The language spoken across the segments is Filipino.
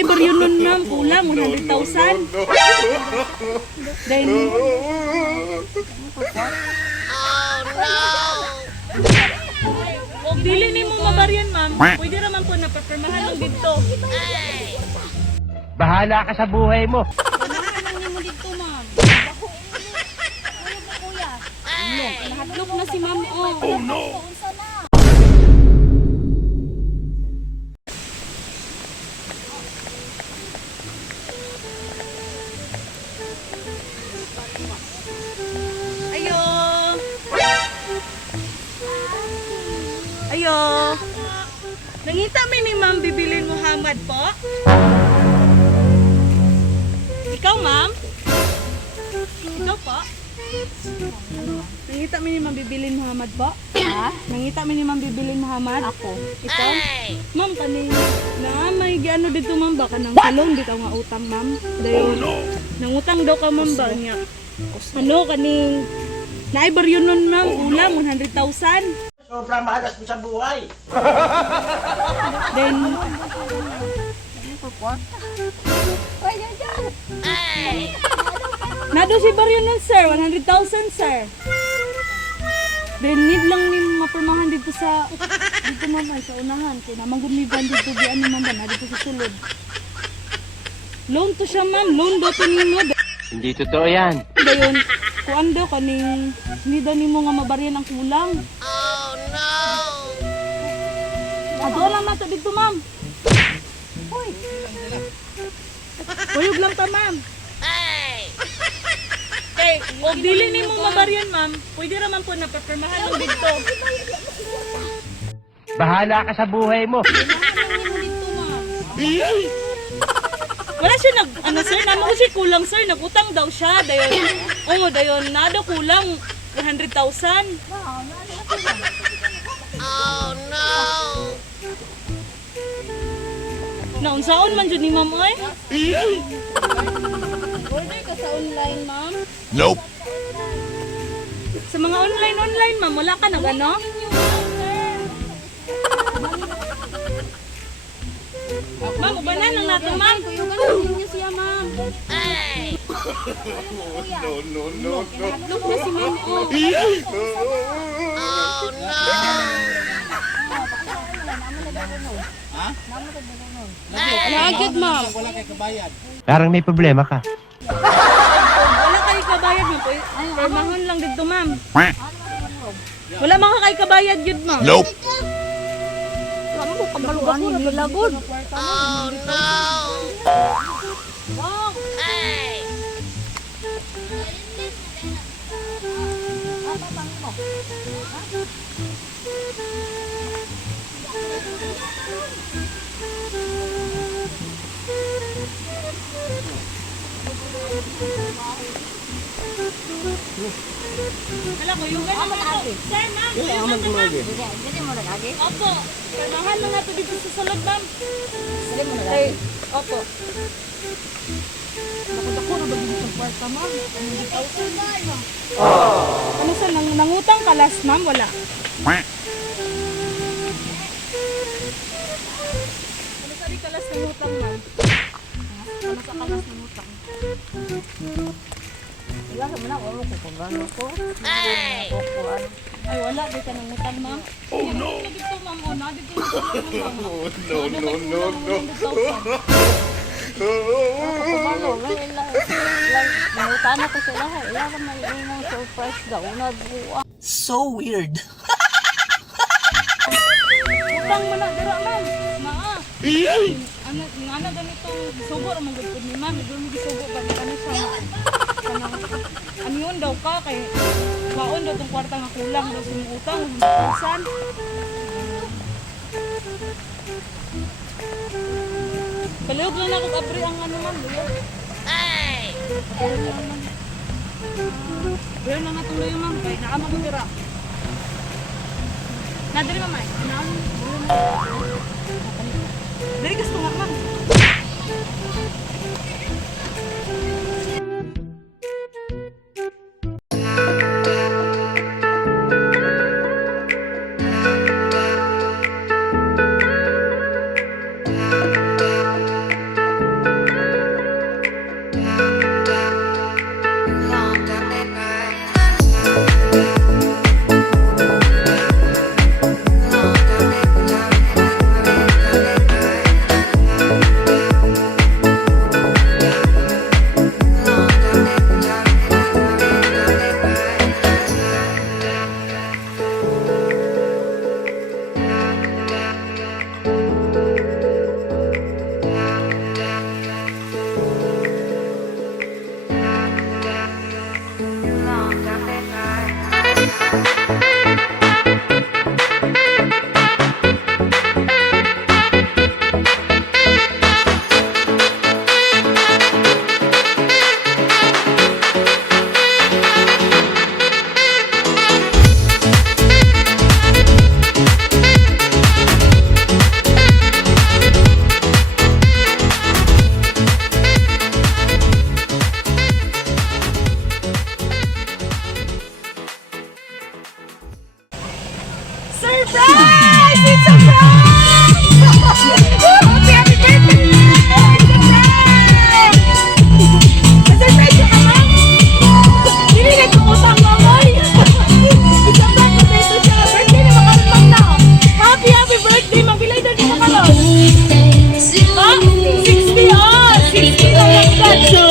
Naibar yun nun ma'am, kulang 100,000. Then, o dili ni mo mabaryan ma'am, pwede naman po napapirmahan lang dito. Bahala ka sa buhay mo. Panahan lang mo dito ma'am. Nahatlok na si ma'am. Oh no! Ayo! Ayo! Nangita mi ni ma'am bibilin Muhammad po? Ikaw ma'am? Ikaw po? Nangita mi ni ma'am bibilin Muhammad po? Ha? Nangita mi ni ma'am bibilin Muhammad? Ako. Ikaw? Ma'am, kaning na may giano dito ma'am baka nang salon di ka nga utang ma'am. Dahil nangutang daw ka ma'am ba niya? Ano kaning naibar yun nun ma'am, ulang 100,000. Sobrang mahalas mo sa buhay. Then, nado si Baryo nun sir, 100,000 sir. Then need lang ni mapirmahan dito sa dito ma'am sa unahan kay namang gumiban dito di ano ma'am na dito sa sulod. Loan to siya ma'am, loan daw to nimo. Hindi totoo yan. Dayon, kuan daw kaning hindi daw nimo nga mabaryan ang kulang. Oh no! Ato lang na to dito ma'am. Hoy. Kuyog lang ta ma'am. Hey! Kay, o dili nimo mabaryan ma'am, pwede raman po napapirmahan lang dito. Bahala ka sa buhay mo. Wala siya ano sir, namo ko siya kulang sir, nagutang daw siya, dayon na daw kulang 100,000. Oh no! Naunsaon man jud ni ma'am oy. Order ka sa online ma'am? Nope. Sa mga online ma'am, wala ka nag ano? Ma'am, ubanan lang nato ma'am. Kuyugan niyo siya ma'am. Hey! Look na si ma'am oh. Oh no! Nagad ma'am. Parang may problema ka. Wala kay kabayad ma'am. Permahon lang dito ma'am. Wala mga kay kabayad yun ma'am. Nope. Wala mo kabalugan mo nagulagod. Oh no! Wow. Hey! Wala ko yung ganun ako. Sir ma'am, kuyugan na ma'am. Dili mo nagagi? Opo. Permahan lang nato dito sa sulod ma'am. Dili mo nagagi? Opo. Nakadako na ba dito sa kwarta ma'am? Ano sa nangutang ka last ma'am? Wala. Ano sa di ka last nangutang ma'am? Ano sa kalas nangutang? Wala ka man ako ko pagano ko. Hey! Kuan. Ay wala di ka nangutang ma'am. Oh no. Dito ma'am, oh na dito na ma'am. No. Pagano lang nangutana ko sila ha. Wala ka may imong surprise daw na buwa. So weird. Utang mo na dira ma'am. Naa. Ano ngana ganito subo ra man gud ni ma'am, iguro mi gisubo ba ano siya. Ano yun daw ka kay baon daw tong kwarta nga kulang daw sa imong utang 100,000. Kaliyog lang ako abri ang ano ma'am, luyog. Hey! Luyog lang atong luyog ma'am, kay naama ko dira. Nadiri mamay. Dari gusto nga ma'am.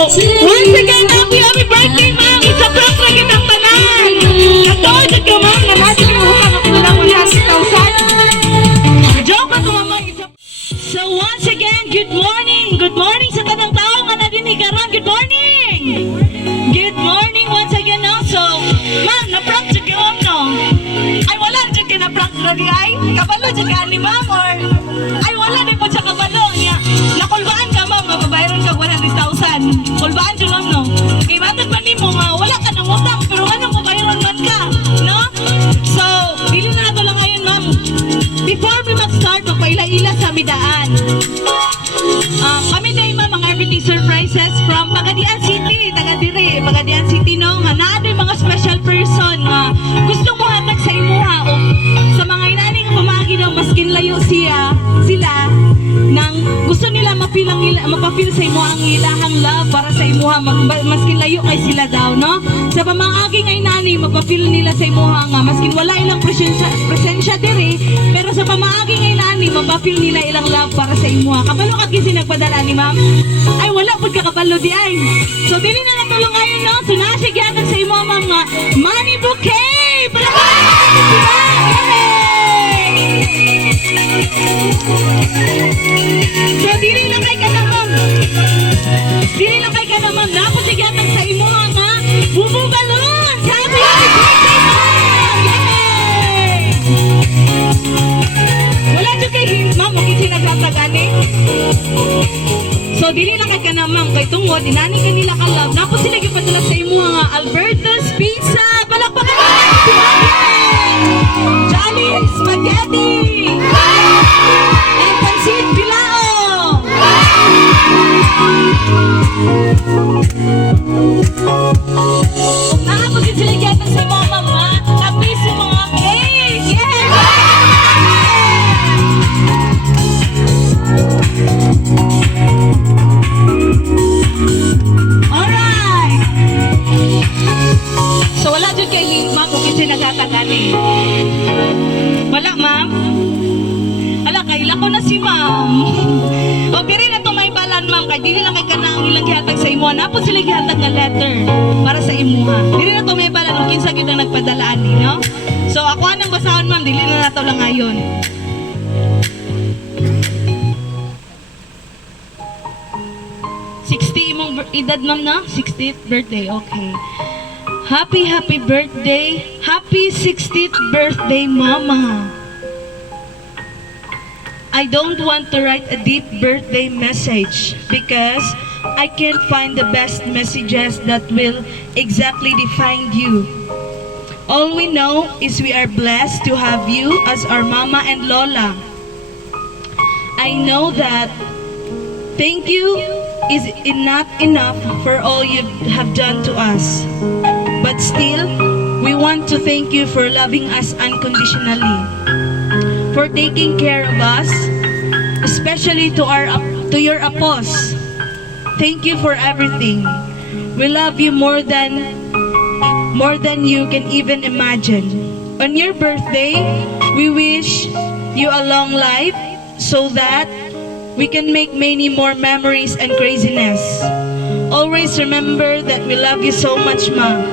Once again, happy birthday, ma'am! It's a prank na kitang tanan! Katawad ka, ma'am, na natin yung utang ako lang 100,000. Joke ako, ma'am. So once again, good morning! Good morning sa tanang tao nga nadinig karon. Good morning! Good morning once again also. Ma'am, na-prank dyan ka, ma'am, no? Ay, wala dyan ka na-prank lagi ay? Kabalo dyan ka ni ma'am, or? Ay, wala din po siya kabalo niya. Nakulbaan ka, ma'am, mababayaran ka 100,000. Kulbaan dyan, ma'am, no? Kaya batid man mo nga, wala ka ng utang, pero anong mabayaran man ka, no? So, dili na nato lang ngayon, ma'am. Before we mag-start, magpaila-ila sa midaan. Kami day, ma'am, mga everything surprises from Pagadian City, taga-dire, Pagadian City, no? Nga naadoy mga special person nga gusto mo hatag sa imuha o sa mga inaning pamagi daw maskin layo sila nang gusto nila mapapil sa imo ang ilahang love para sa imuha maskin layo kay sila daw, no? Sa pamangagi nga inani mapapil nila sa imuha nga maskin wala ilang presensya dire, pero sa pamangagi nga inani mapapil nila ilang love para sa imuha. Kabalo ka gisi nagpadala ni ma'am? Ay wala pud ka kabalo di ay. So dili na natulong ngayon, no? So nasigyatan sa imo, ma'am, nga money bouquet. Palakpakan natin si ma'am. So dili lang kay ka na, ma'am. Dili lang kay ka na, ma'am. Napusigyatan sa imo nga bubu balloons. Happy birthday, ma'am. Yay! Wala dyan kay ma'am, kung sinaglatagani. So dili lang kay ka na, ma'am, kay tungod inani kanila ka love. Napos sila gipadala sa imo nga Alberto's Pizza. Palakpakan natin si ma'am. Jolly Spaghetti. And Pansit Bilao. Nakapos din sila gyatan sa imo, ma'am, ha? Tapos si mga cake. Yeah! Alright! So wala dyan kay ma'am kung kasi nagtatagani. Wala, ma'am? Ala, kaila ko na si ma'am. O, diri na ito may balan, ma'am. Kaya dili lang kay kanang ilang gihatag sa imo. Napos sila gihatag nga letter para sa imuha. Dili na ito may balan. Kung kinsa gyud ang nagpadalaan ni, no? So ako anang basahon, ma'am. Dili na nato lang ngayon. Imong edad, ma'am, na? 60th birthday, okay. Happy birthday. Happy 60th birthday, mama. I don't want to write a deep birthday message because I can't find the best messages that will exactly define you. All we know is we are blessed to have you as our mama and lola. I know that thank you is not enough for all you have done to us. But still, we want to thank you for loving us unconditionally, for taking care of us, especially to your apos. Thank you for everything. We love you more than you can even imagine. On your birthday, we wish you a long life so that we can make many more memories and craziness. Always remember that we love you so much, Mom.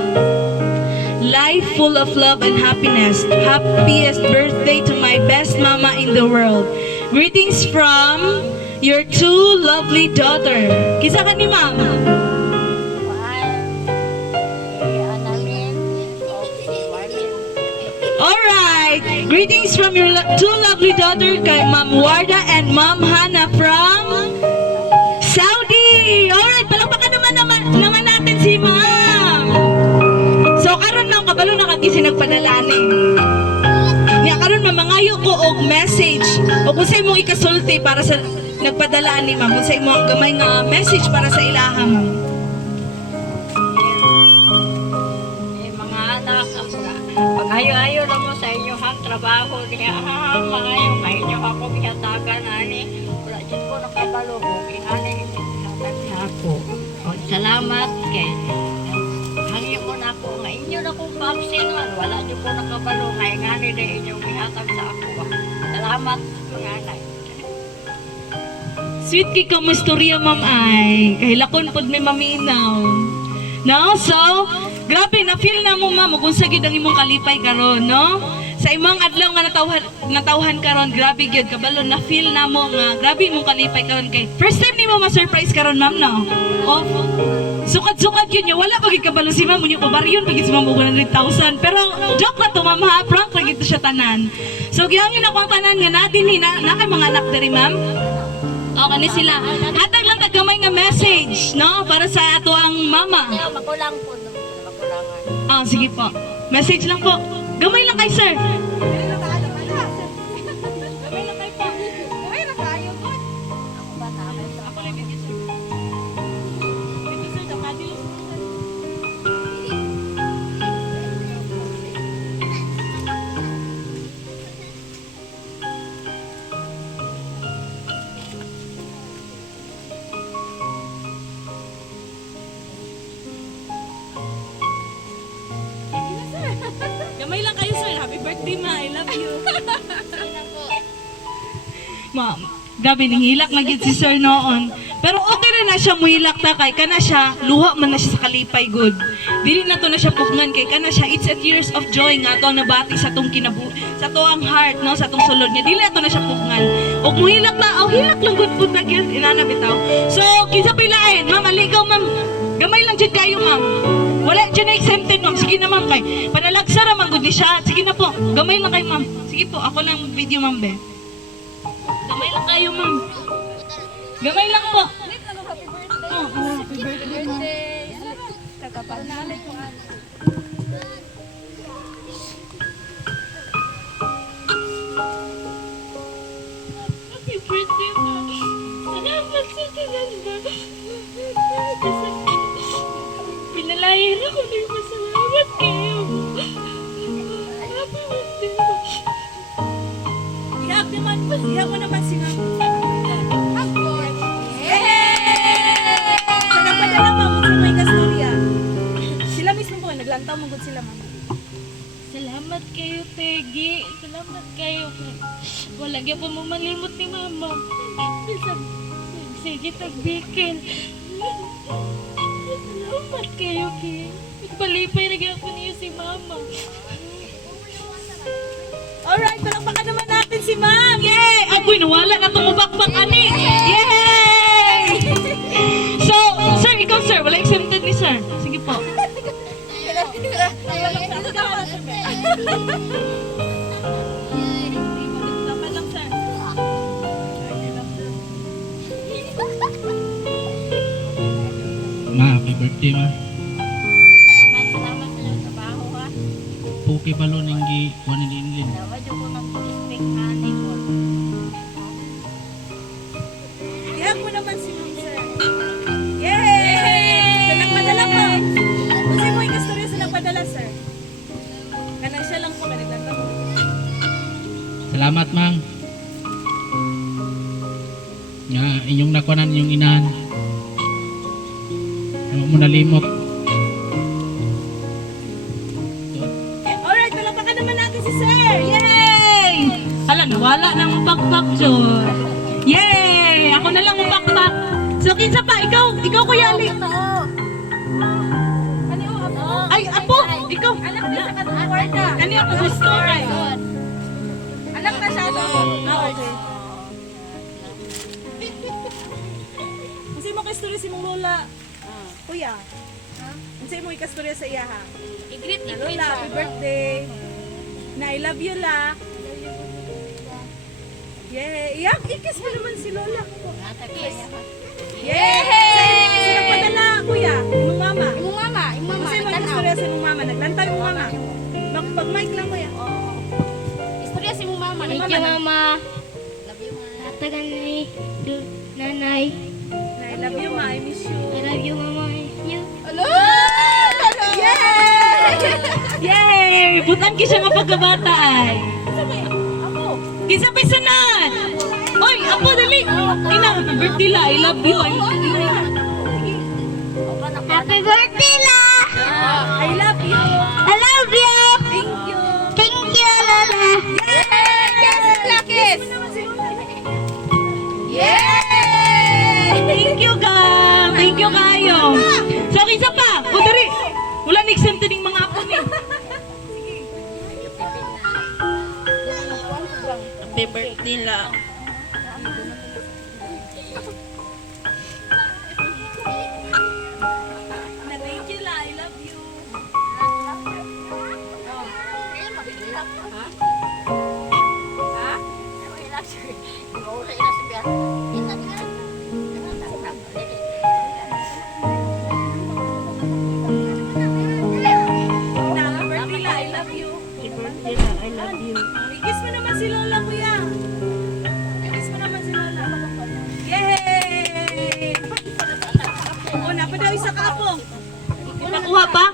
Life full of love and happiness. Happiest birthday to my best mama in the world. Greetings from your two lovely daughter. Kisa ka ni Ma'am? Alright, greetings from your two lovely daughter kay Ma'am Warda and Ma'am Hana from Saudi. Alright, palakpakan naman natin si Ma'am. So karon lang kabalo na kagisi nagpadalani. Nya karon mamangayo ko og message o kung sa imong ikasulti para sa nagpadalaan ni Ma'am, kung sa imong gamay nga message para sa ilaha, Ma'am. Mga anak, pag-ayo-ayo lang mo sa inyo hang trabaho niya, mga inyo ako bihatagan, ani. Wala dyan ko nakabalo ko, kinani na ako. O, salamat kay hangyo ko na ako, nga inyo na kong paabsinan, wala dyan ko nakabalo, nga ingani na inyong bihatag sa ako. Salamat, mga anak. Sweet kay ka mo istorya, ma'am, ay. Kahilakon pod may maminaw. No? So, grabe, na-feel na mo, ma'am, kung sa gid ang imong kalipay karon, no? Sa imong adlaw nga natawhan karon, grabe gyud kabalo na-feel na mo nga grabe imong kalipay karon kay first time nimo ma-surprise karon, ma'am, no? Oh, sukat-sukat yun niya. Wala pagid kabalo si ma'am, unya ko baryon pagid si ma'am 100,000. Pero joke na to, ma'am, ha? Prank pagid to siya tanan. So gihangin ako ang tanan nga natin ni na kay mga anak diri, ma'am. O, kani sila. Hatag lang tagamay nga message, no? Para sa ato ang mama. Makulang po. Makulangan. Ah, sige po. Message lang po. Gamay lang kay sir. Gamay lang kayo, sir. Happy birthday, ma. I love you. Ma'am, gabi ning hilak na gid si sir noon. Pero okay rin na siya muhilak ta kay kana siya, luha man na siya sa kalipay good. Dili na to na siya pugnan kay kana siya, it's a tears of joy nga to ang nabati sa tong sa to ang heart, no, sa tong sulod niya. Dili na to na siya pugnan. Og muhilak na, hilak lang good pud na gyud inana bitaw. So, kinsa pilain, ma'am, aligaw, ma'am. Gamay lang jud kayo, ma'am. Wala dyan na exempted, ma'am. Sige na, ma'am, kay panalagsa ra man gud ni siya. Sige na po. Gamay lang kayo, ma'am. Sige po, ako lang video, ma'am, be. Gamay lang kayo, ma'am. Gamay lang po. Oh, happy birthday, ma'am. Happy birthday, ma'am. Salamat sa tanan, ma'am. Pinalayan ako ng masalamat kayo. Happy birthday, ma'am. Ihap mo naman si ma'am. Sa nagpadala, ma'am, sa may kastorya. Sila mismo po, naglantaw mong sila, ma'am. Salamat kayo, Peggy. Salamat kayo. Wala gyud po mo malimot ni mama. Sige, tagbikin. Salamat kayo, King. Palipay na gyud po niyo si mama. Alright, palakpakan naman natin si ma'am. Yay! Aboy, nawala na itong mabakbak, ani. Yay! So, sir, ikaw, sir. Wala exempted ni sir. Sige po. Dapat lang, sir. Ma, happy birthday, ma. Salamat sa iyong trabaho, ha. Puki balon yang gi kuanin inlin. Dapat yung ko mag-respect ani po. Ihap mo naman si ma'am, sir. Yay! Sa nagpadala po. Kung sa'yo mo yung kastorya sa nagpadala, sir. Kanang siya lang po, kanaglantaw mo. Salamat, mang. Nga inyong nakuanan inyong inahan. Ano mo nalimot. Alright, palakpakan naman natin si sir. Yay! Hala, nawala ng pakpak, Jor. Yay! Ako na lang ang pakpak. So, kinsa pa? Ikaw Kuya Ali. Ay, apo! Ikaw! Anak na sa katuwar na. Kani ako sa story. Anak na siya ito. Okay. Kasi mo ka-story si mong lola. Kuya. Kasi mo ikastorya sa iya, ha? I-greet Na lola, happy birthday. Na I love you, la. Yay! Iyak, ikas mo naman si lola. Yay! Sa nagpadala, kuya, imong mama. Imong mama. Kasi mo ikastorya sa imong mama. Naglantay imong mama. Pag-mic lang, kuya. Istorya si mong mama. Thank you, mama. Love you, mama. Natagan ni nanay. Na I love you, ma. I miss you. I love you, mama. I miss you. Yay! Yay! Butan ki siya nga pagkabata ay. Kinsa pa sunod? Oy, apo dali. Ina, happy birthday la. I love you. I love you. Happy birthday, la! I love you. I love you! Thank you. Thank you, Lola! Yay! Kiss! Kiss! Yay! isa pa. O, dari. Wala na-exempt din mga apo ni. Happy birthday lang. I love you. I love you. I love you. I-kiss mo naman si Lola, kuya. I-kiss mo naman si Lola. Yay! O, napadaw isa ka po. Nakuha pa?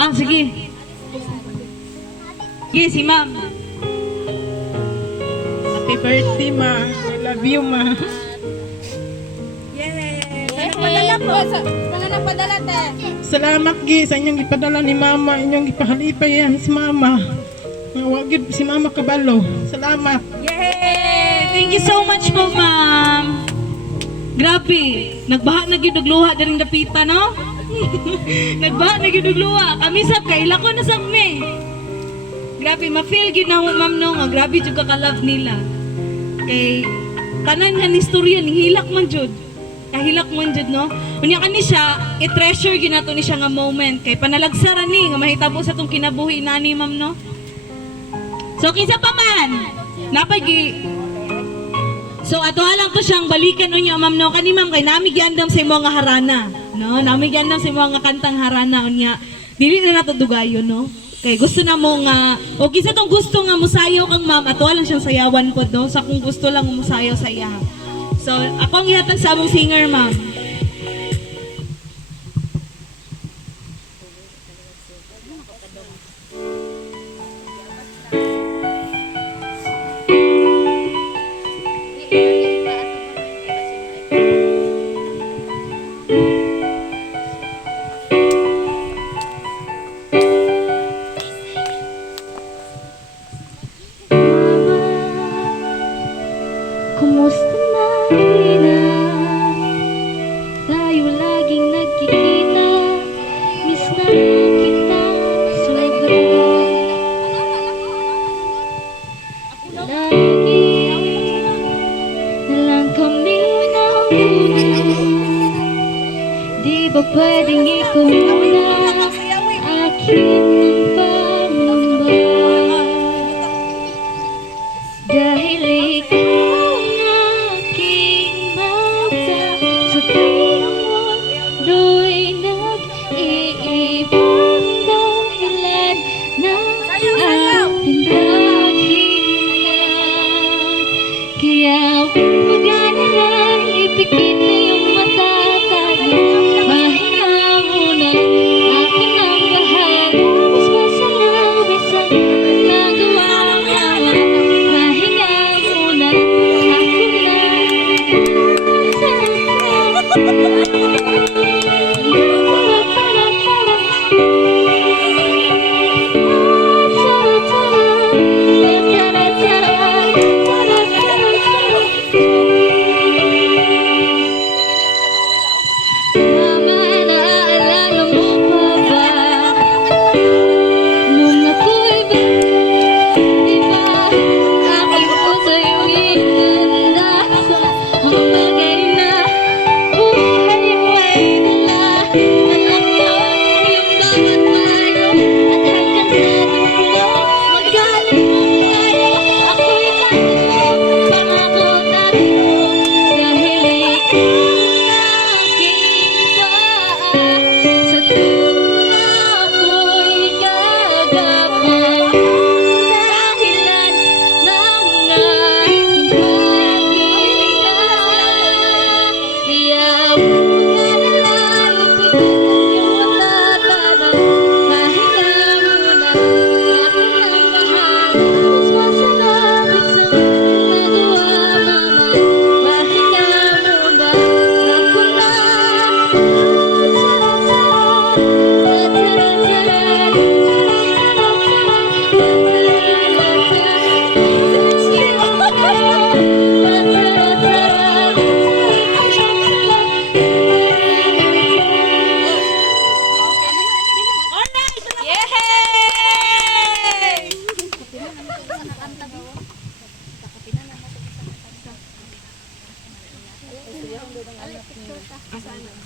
Ah, sige. Sige, si ma'am. Happy birthday, ma. I love you, ma. Yay! Sana padala po. Sana napadala, te. Salamat, gi, sa inyong ipadala ni mama. Inyong ipahalipay yan si mama. Mawagid si mama kabalo. Salamat. Yay! Thank you so much po, ma'am. Grabe, nagbaha na gyud og luha diring dapita, no? Nagbaha na gyud og luha. Kami sab kay lako na sab ni. Grabe, ma-feel gyud na mo, ma'am, no? Nga grabe jud ka ka-love nila. Kay tanan nga istorya ning hilak man jud. Kahilak man jud, no? Unya kani siya, i-treasure gyud nato ni siya nga moment kay panalagsaran ni nga mahitabo sa tong kinabuhi nani, ma'am, no? So kinsa pa man, napagi. So ato lang to siyang balikan unya, ma'am, no? Kani ma'am kay nami giandam sa imo nga harana, no? Nami giandam sa imo nga kantang harana unya. Dili na nato dugayon, no? Kay gusto na mo nga o kinsa tong gusto nga musayaw kang ma'am, ato lang siyang sayawan pod, no? Sa kung gusto lang musayaw sa iya. So ako ang ihatag sa among singer, ma'am. Kumusta na, Rina? Tayo laging nagkikita. Miss na kita sobra. Lagi na lang kami nauna. Di ba pwedeng ikaw muna? Akin ang pangamba. Dahil ikaw ang aking mata. Sa tingin mo do'y nag-iibang dahilan na ating paghihina. Kaya huwag ka na lang ipikit na yung mata tayo. Mahinga muna, akin ang bahala. Mas masarap isang nagawa mo. Mahinga muna, ako na. Mama, naaalala mo pa ba nung ako'y iba? Aking puso'y inanda sa mga bagay na buhay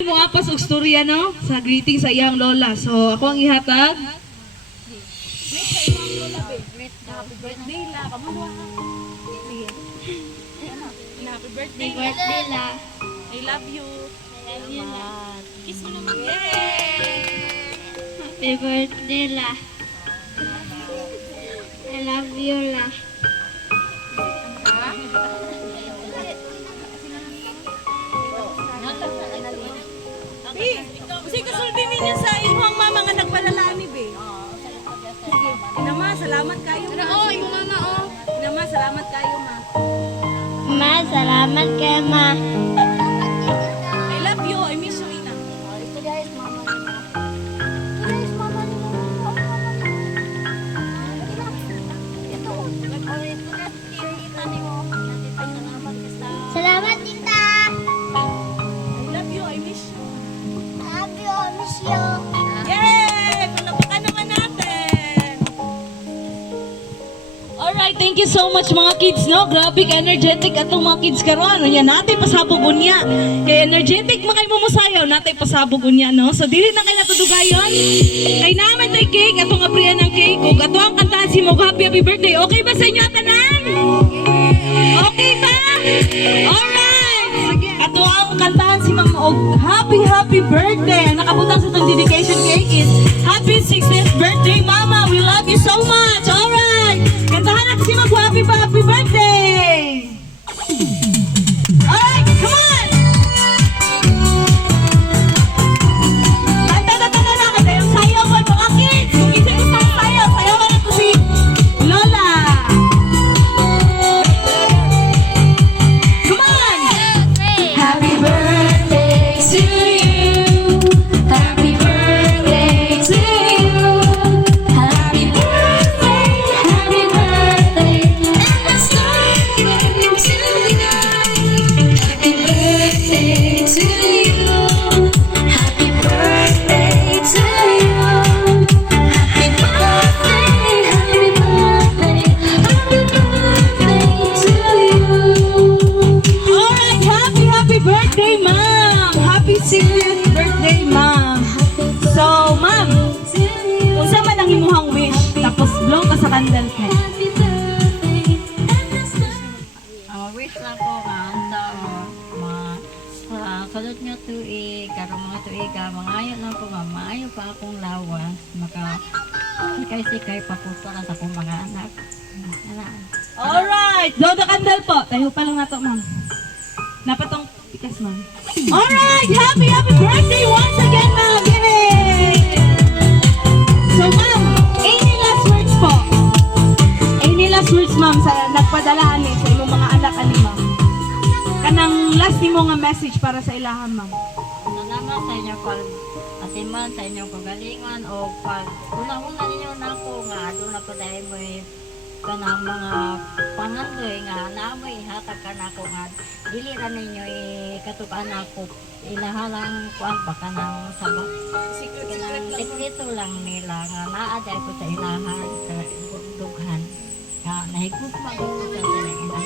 Mo apas og storya no sa greeting sa iyang lola. So ako ang ihatag. Happy birthday la. I love you. Kiss mo naman. Yay! Happy birthday, La. I love you, La. Kasi kasultin ninyo sa inyong mama nga nagpalalani be. Sige. Inama, salamat kayo. Oo, imo mama oh. Inama, salamat kayo ma. Ma, salamat kay Ma. I love you. I miss you ina. Salamat, Tita. I love you. I miss you. Love you, miss you. Yay! Palapakan naman natin. Alright, thank you so much mga kids, no? Grabe ka-energetic atong mga kids karon. Yan natin pasabog unya. Kay energetic makay mo musayaw natin pasabog unya, no? So dili na kay natudugayon. Kay naman toy cake atong abrihan ng cake ug ato ang kantahan si Mog happy birthday. Okay ba sa inyo tanan? Okay ba? Alright. Sige, ato ang kantahan si Ma'am og happy birthday. Ang nakabutang sa tong dedication cake is happy 60th birthday, Mama. We love you so much. Alright. Kantahan natin si Ma'am happy birthday. Alright, come on. Kanta na kasi yung sayaw ko mga kids. Kung isa gusto ang sayaw ka na to si Lola. Come on. Happy birthday to you. Happy birthday to you. Happy birthday, happy birthday. And let's start again tonight. Happy birthday to you. Happy birthday to you. Happy birthday, happy birthday. Happy birthday to you. Alright, happy birthday, Ma'am. Happy 60th birthday, Ma'am. So, Ma'am, unsa man ang imuhang wish? Tapos blow ka sa candle ko. Wish lang ko nga anda salot nga tuig, karong mga tuig, mangayo lang ko nga, maayo pa akong lawas, sikay-sikay pa po sa akong mga anak. Alright, blow the candle po. Tayo pa lang nato, Ma'am. Napatong pikas, Ma'am. Alright, happy birthday once again, Ma'am. Yay! So, Ma'am, any last words po? Any last words, Ma'am, sa nagpadala ni sa imong mga anak ani, Ma'am? Kanang last nimo nga message para sa ilahan, Ma'am. Salamat sa inyo atiman, sa inyong pagalingan, o una-una ninyo na ako nga, doon na pa dahil mo kanang mga pangandoy nga naamoy ihatag ka na ako nga dili ra ninyo ikatukan ako ilahalang kuan pa kanang sabak sekreto lang nila nga naa dahil ko sa ilahan sa dughan nga nahigugma ko sa ilahan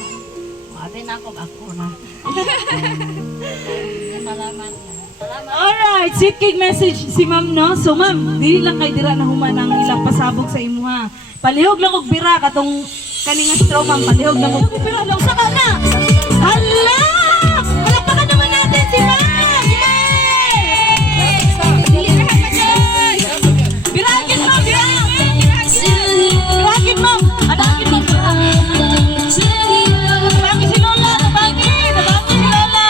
abi na ako na salamat. Alright, sweet cake message si Ma'am, no? So, Ma'am, dili lang kay dira na human ang ilang pasabog sa imo, ha? Palihog lang og bira katong kaninga straw, Ma'am. Palihog lang og bira lang sa kana. Hala! Palakpakan naman natin si Ma'am! Yay! Biragin mo, biragin! Biragin mo! Anagin mo! Nabangin si Lola! Nabangin! Nabangin si Lola!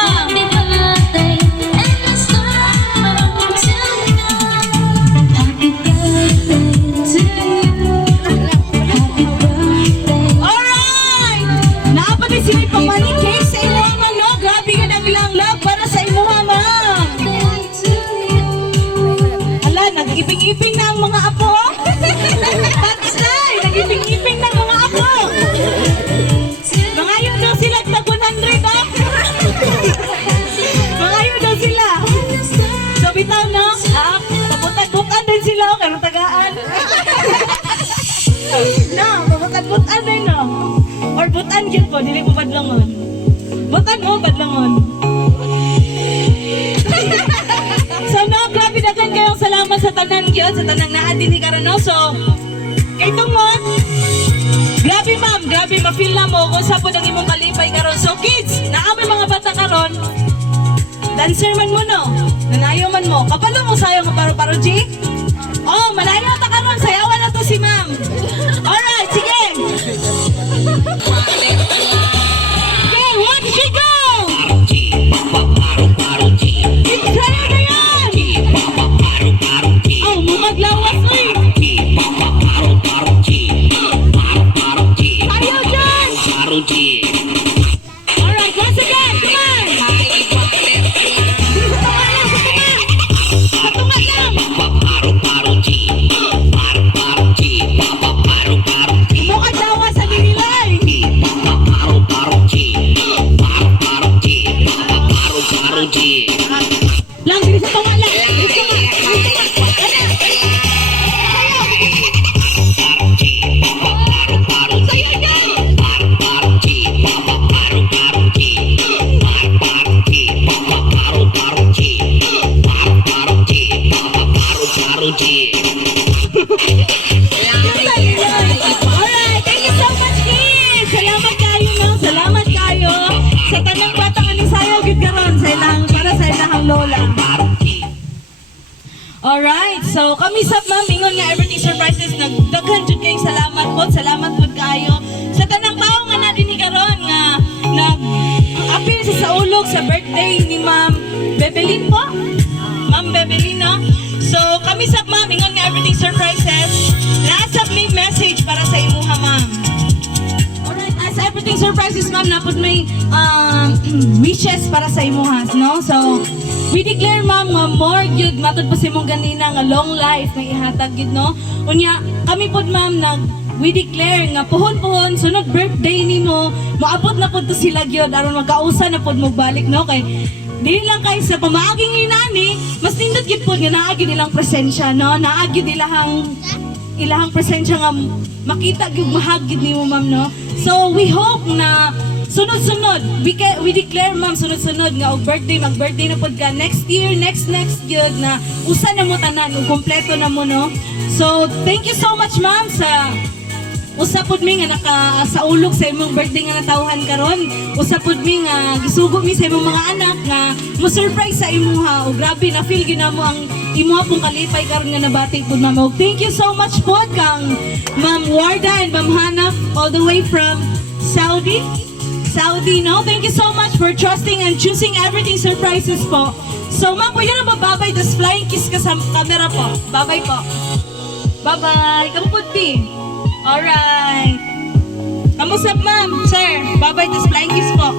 Alright! Naapati sini pamani cake sa imo, Ma'am, no? Grabe ka ng ilang love para sa imo, Ma'am. Hala, nag-iping-iping na ang mga apo. Patay! Nag-iping-iping na ang mga apo. Mangayon daw sila tag 100, oh. Mangayon daw sila. So, bitaw, no? Pabutan-butan din sila, oh, kaya tagaan. No, pabutan-butan din, no? Or butan yun po, dili ko badlangon. Butan mo, badlangon. tanan gyud sa tanang naa dinhi karon no. So kay tungod grabe ma'am, grabe ma-feel na mo kung sa po ang imong kalipay karon. So kids, naa may mga bata karon. Dancer man mo no. Nanayo man mo. Kapalo mo sayo nga paro-paro G. Oh, malayo ta karon, sayawan na to si ma'am. Alright, sige. Okay, one, she go! Kaya na yan! Oh, mumaglawas mo eh! Ayaw dyan! Alright, once again, come on! Katungan lang! Mukaglawas sa dinilay! Lang, bilis sa tunga lang! Bilis sa tunga! Bilis sa tunga! Ano? Sayo dyan! Alright, thank you so much, kids! Salamat kayo, no? Salamat kayo sa tanang bata nga ni Sayo gid karon sa ilang para sa ilang lola. Alright, so kami sa ma'am ingon nga Everything Surprises nagdaghan jud kay salamat po kayo sa tanang tao nga na dinhi karon nga nag-appeal sa saulog sa birthday ni Ma'am Bebelin po. Ma'am Bebelin, no? So kami sa ma'am ingon nga Everything Surprises nasa may message para sa imuha ma'am. Alright, as Everything Surprises ma'am napod may wishes para sa imuhas, no? So we declare ma'am nga more good matod pa si mong ganina nga long life nga ihatag gid, no? Unya kami pod ma'am we declare nga puhon-puhon sunod birthday nimo maabot na pod to sila gyud aron magkausa na pod mo balik, no? Kay dili lang kay sa pamaaging inani mas nindot gid pod nga naa gyud ilang presensya, no? Naa gyud ilahang presensya nga makita gyud mahag gyud nimo ma'am, no? So we hope na sunod-sunod, we declare ma'am sunod-sunod nga og mag-birthday na pod ka next year, next yun na usa na mo tanan, ug kompleto na mo, no? So thank you so much ma'am sa usa pod mi nga nakasaulog sa imong birthday nga natawhan karon. Usa pod mi nga gisugo mi sa imong mga anak nga mo surprise sa imuha, ug grabe na feel gyud namo ang imuha pong kalipay karon nga nabati pod ma'am. Ug thank you so much pod kang Ma'am Warda and Ma'am Hannah all the way from Saudi, no? Thank you so much for trusting and choosing Everything Surprises po. So, ma'am, pwede na bababay, tas flying kiss ka sa camera po. Babay po. Bye-bye. Kamu po, P. Alright. Kamusta, ma'am? Sir, babay, tas flying kiss po.